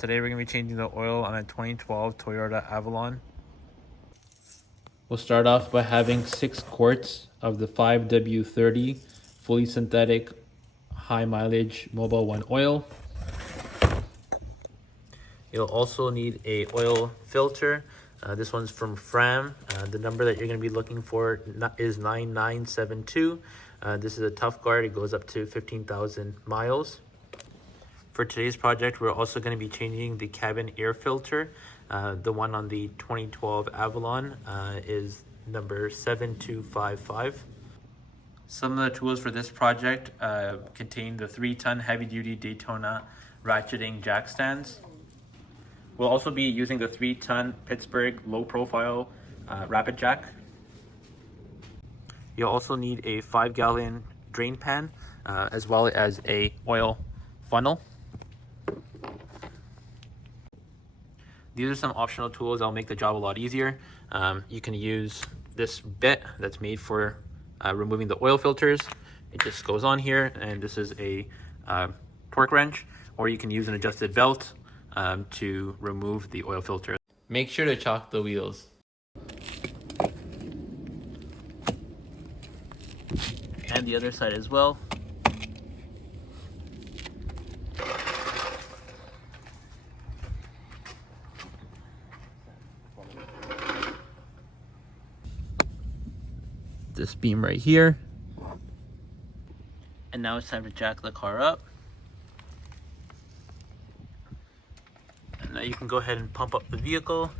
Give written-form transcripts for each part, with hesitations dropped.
Today we're going to be changing the oil on a 2012 Toyota Avalon. We'll start off by having 6 quarts of the 5W30 fully synthetic high mileage Mobil 1 oil. You'll also need a oil filter. This one's from Fram. The number that you're going to be looking for is 9972. This is a tough guard. It goes up to 15,000 miles. For today's project, we're also going to be changing the cabin air filter. The one on the 2012 Avalon is number 7255. Some of the tools for this project contain the 3-ton heavy-duty Daytona ratcheting jack stands. We'll also be using the 3-ton Pittsburgh low-profile rapid jack. You'll also need a 5-gallon drain pan as well as a oil funnel. These are some optional tools that'll make the job a lot easier. You can use this bit that's made for removing the oil filters. It just goes on here, and this is a torque wrench, or you can use an adjusted belt to remove the oil filter. Make sure to chalk the wheels. And the other side as well. This beam right here. And now it's time to jack the car up. And now you can go ahead and pump up the vehicle.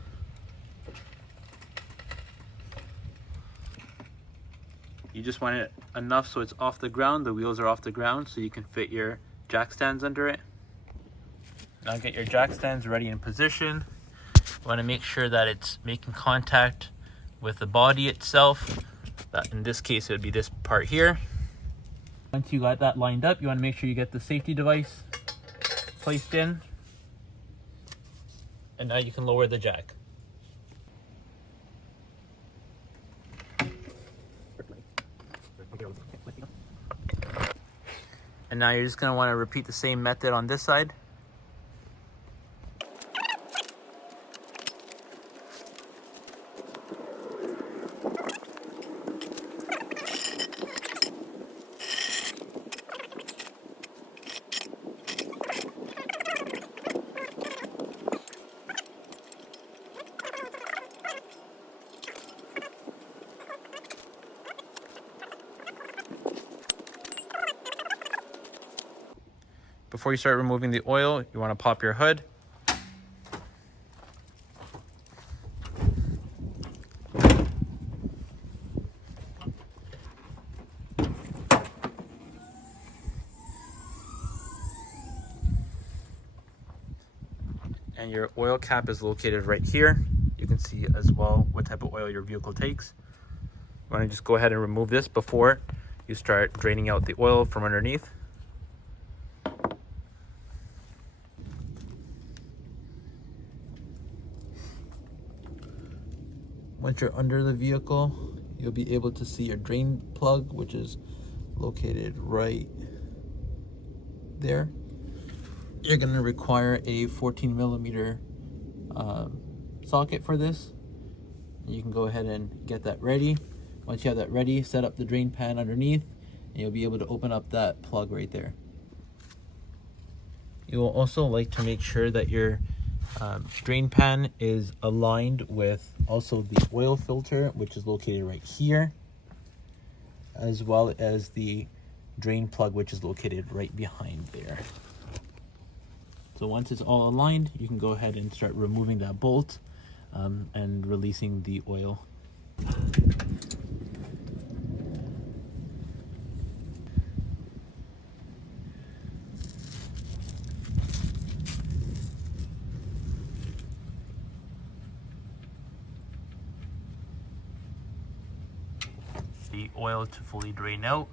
You just want it enough so it's off the ground, the wheels are off the ground, so you can fit your jack stands under it. Now get your jack stands ready in position. You want to make sure that it's making contact with the body itself. In this case, it would be this part here. Once you got that lined up, you want to make sure you get the safety device placed in. And now you can lower the jack. And now you're just going to want to repeat the same method on this side. Before you start removing the oil, you want to pop your hood. And your oil cap is located right here. You can see as well what type of oil your vehicle takes. You want to just go ahead and remove this before you start draining out the oil from underneath. Once you're under the vehicle, you'll be able to see your drain plug, which is located right there. You're going to require a 14 millimeter socket for this. You can go ahead and get that ready. Once you have that ready, set up the drain pan underneath, and you'll be able to open up that plug right there. You will also like to make sure that your drain pan is aligned with also the oil filter, which is located right here, as well as the drain plug, which is located right behind there. So once it's all aligned, you can go ahead and start removing that bolt and releasing the oil. The oil to fully drain out.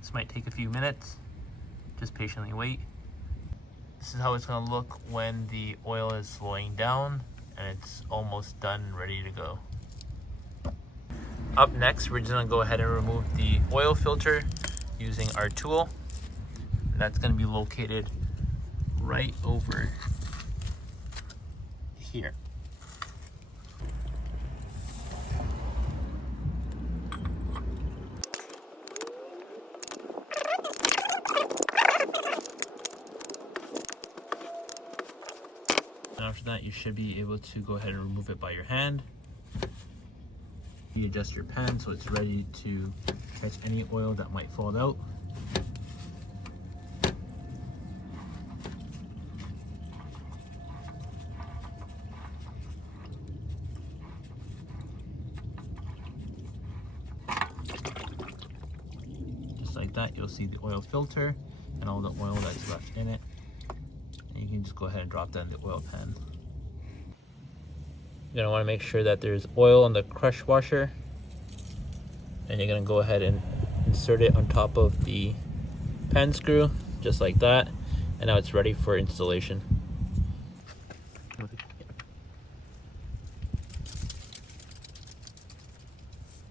This might take a few minutes. Just patiently wait. This is how it's going to look when the oil is slowing down and it's almost done and ready to go. Up next, we're just going to go ahead and remove the oil filter using our tool. And that's going to be located right over here. And after that, you should be able to go ahead and remove it by your hand. You adjust your pan so it's ready to catch any oil that might fall out. Just like that, you'll see the oil filter and all the oil that's left in it. And you can just go ahead and drop that in the oil pan. You're gonna wanna make sure that there's oil on the crush washer. And you're gonna go ahead and insert it on top of the pan screw, just like that. And now it's ready for installation.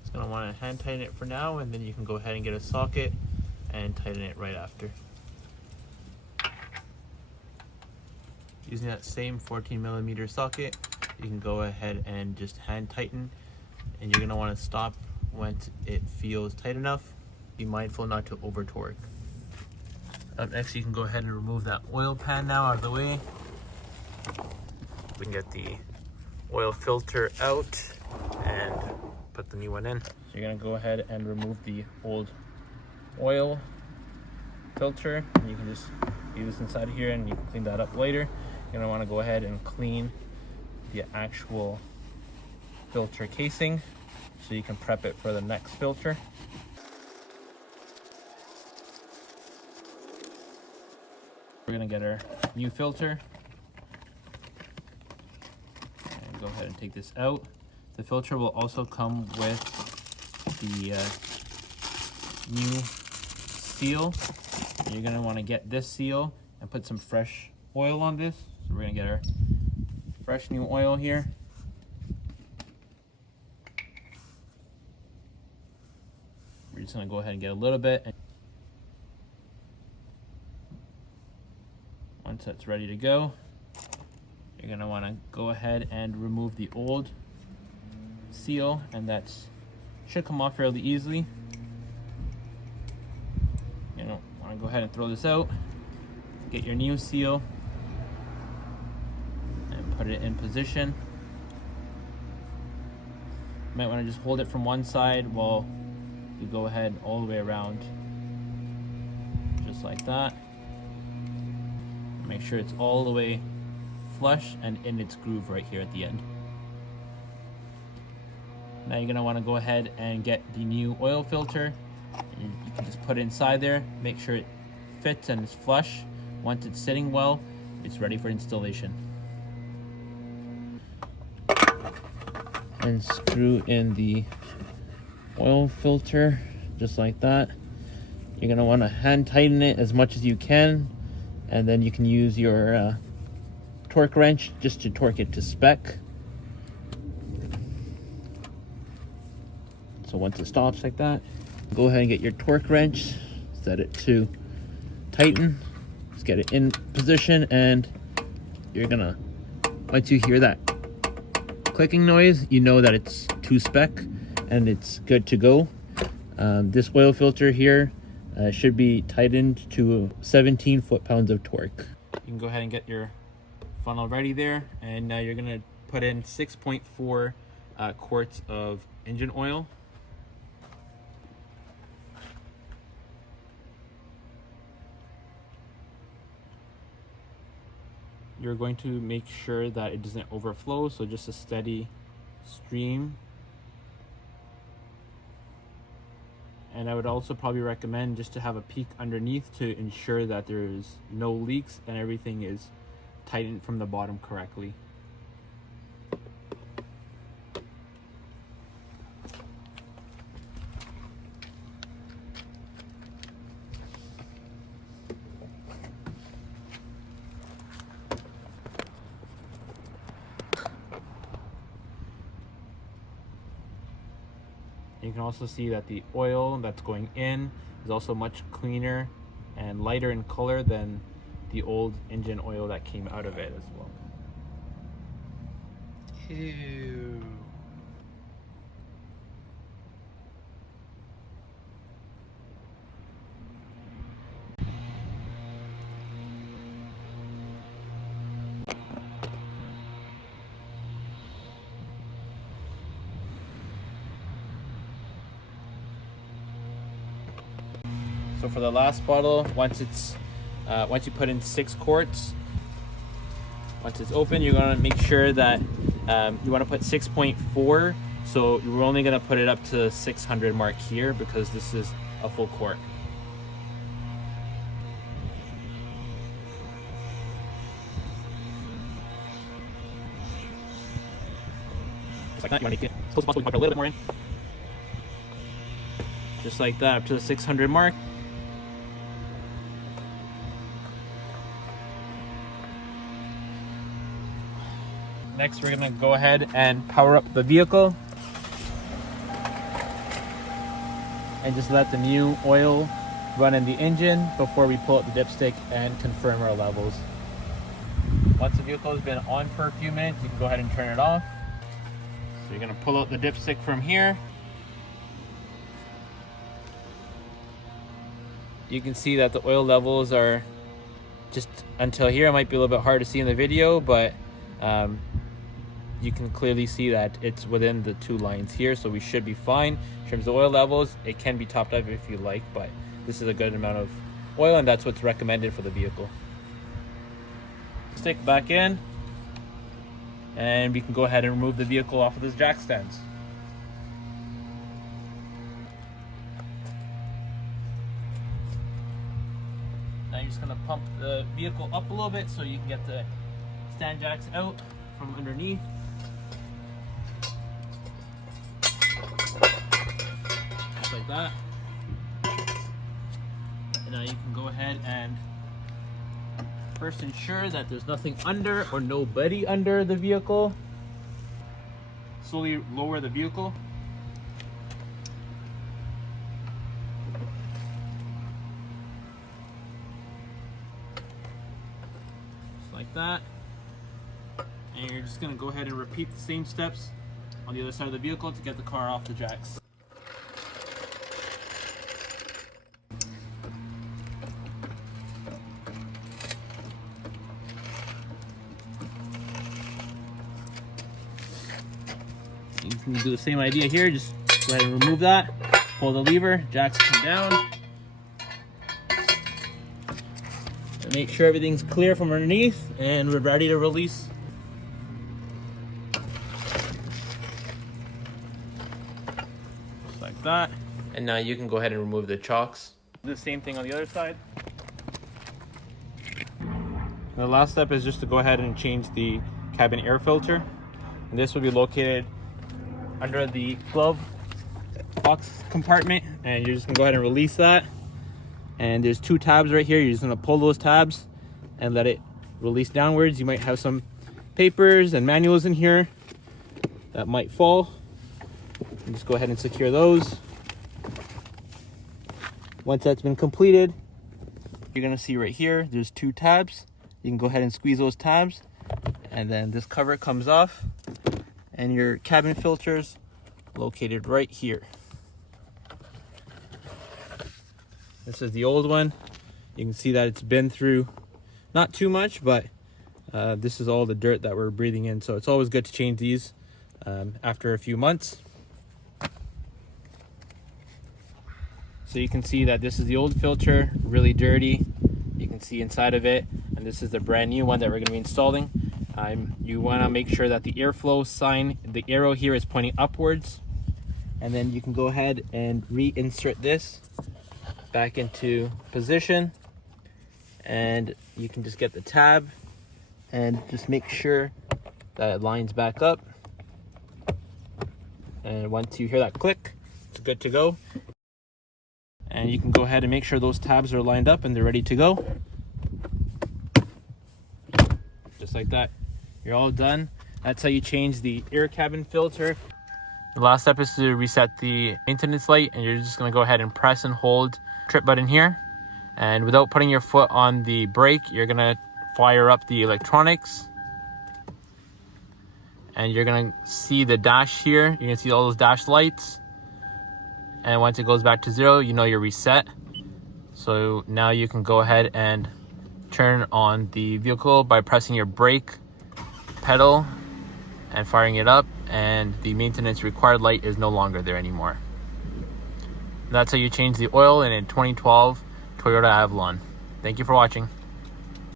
Just gonna wanna hand tighten it for now, and then you can go ahead and get a socket and tighten it right after. Using that same 14mm socket, you can go ahead and just hand tighten, and you're gonna wanna stop once it feels tight enough. Be mindful not to over torque. Up next, you can go ahead and remove that oil pan now out of the way. We can get the oil filter out and put the new one in. So you're gonna go ahead and remove the old oil filter. And you can just leave this inside of here and you can clean that up later. You're gonna wanna go ahead and clean the actual filter casing so you can prep it for the next filter. We're gonna get our new filter and go ahead and take this out. The filter will also come with the new seal. You're gonna wanna get this seal and put some fresh oil on this. So we're gonna get our fresh new oil here. We're just gonna go ahead and get a little bit. Once that's ready to go, you're gonna wanna go ahead and remove the old seal, and that should come off fairly easily. You know, wanna go ahead and throw this out, get your new seal, and put it in position. You might wanna just hold it from one side while you go ahead all the way around, just like that. Make sure it's all the way flush and in its groove right here at the end. Now you're gonna wanna go ahead and get the new oil filter. You can just put it inside there, make sure it fits and is flush. Once it's sitting well, it's ready for installation. And screw in the oil filter, just like that. You're gonna wanna hand tighten it as much as you can, and then you can use your torque wrench just to torque it to spec. So once it stops like that, go ahead and get your torque wrench, set it to tighten, just get it in position, and you're gonna, once you hear that clicking noise, you know that it's to spec and it's good to go. This oil filter here should be tightened to 17 foot-pounds of torque. You can go ahead and get your funnel ready there, and now you're gonna put in 6.4 quarts of engine oil. You're going to make sure that it doesn't overflow, so just a steady stream. And I would also probably recommend just to have a peek underneath to ensure that there's no leaks and everything is tightened from the bottom correctly. You can also see that the oil that's going in is also much cleaner and lighter in color than the old engine oil that came out of it as well. Ew. So for the last bottle, once you put in 6 quarts, once it's open, you're gonna make sure that you want to put 6.4. So you're only gonna put it up to 600 mark here because this is a full quart. Just like that. You want to make it as close as possible. You can put a little bit more in. Just like that, up to the 600 mark. Next, we're gonna go ahead and power up the vehicle and just let the new oil run in the engine before we pull out the dipstick and confirm our levels. Once the vehicle has been on for a few minutes, you can go ahead and turn it off. So you're gonna pull out the dipstick from here. You can see that the oil levels are just until here. It might be a little bit hard to see in the video, but you can clearly see that it's within the 2 lines here, so we should be fine. In terms of oil levels, it can be topped up if you like, but this is a good amount of oil, and that's what's recommended for the vehicle. Stick back in, and we can go ahead and remove the vehicle off of this jack stands. Now you're just gonna pump the vehicle up a little bit so you can get the stand jacks out from underneath. Just like that. And now you can go ahead and first ensure that there's nothing under or nobody under the vehicle. Slowly lower the vehicle. Like that, and you're just going to go ahead and repeat the same steps on the other side of the vehicle to get the car off the jacks. You can do the same idea here, just go ahead and remove that, pull the lever, jacks come down. Make sure everything's clear from underneath, and we're ready to release. Just like that. And now you can go ahead and remove the chocks. Do the same thing on the other side. And the last step is just to go ahead and change the cabin air filter. And this will be located under the glove box compartment. And you're just gonna go ahead and release that. And there's 2 tabs right here. You're just gonna pull those tabs and let it release downwards. You might have some papers and manuals in here that might fall. And just go ahead and secure those. Once that's been completed, you're gonna see right here, there's 2 tabs. You can go ahead and squeeze those tabs, and then this cover comes off, and your cabin filter's located right here. This is the old one. You can see that it's been through not too much, but this is all the dirt that we're breathing in. So it's always good to change these after a few months. So you can see that this is the old filter, really dirty. You can see inside of it, and this is the brand new one that we're going to be installing. You want to make sure that the airflow sign, the arrow here, is pointing upwards, and then you can go ahead and reinsert this back into position, and you can just get the tab and just make sure that it lines back up. And once you hear that click, it's good to go. And you can go ahead and make sure those tabs are lined up and they're ready to go. Just like that. You're all done. That's how you change the air cabin filter. The last step is to reset the maintenance light, and you're just going to go ahead and press and hold the trip button here, And without putting your foot on the brake, you're gonna fire up the electronics. And you're gonna see the dash here. You're gonna see all those dash lights. And once it goes back to 0, you know you're reset. So now you can go ahead and turn on the vehicle by pressing your brake pedal and firing it up, and the maintenance required light is no longer there anymore. That's how you change the oil in a 2012 Toyota Avalon. Thank you for watching.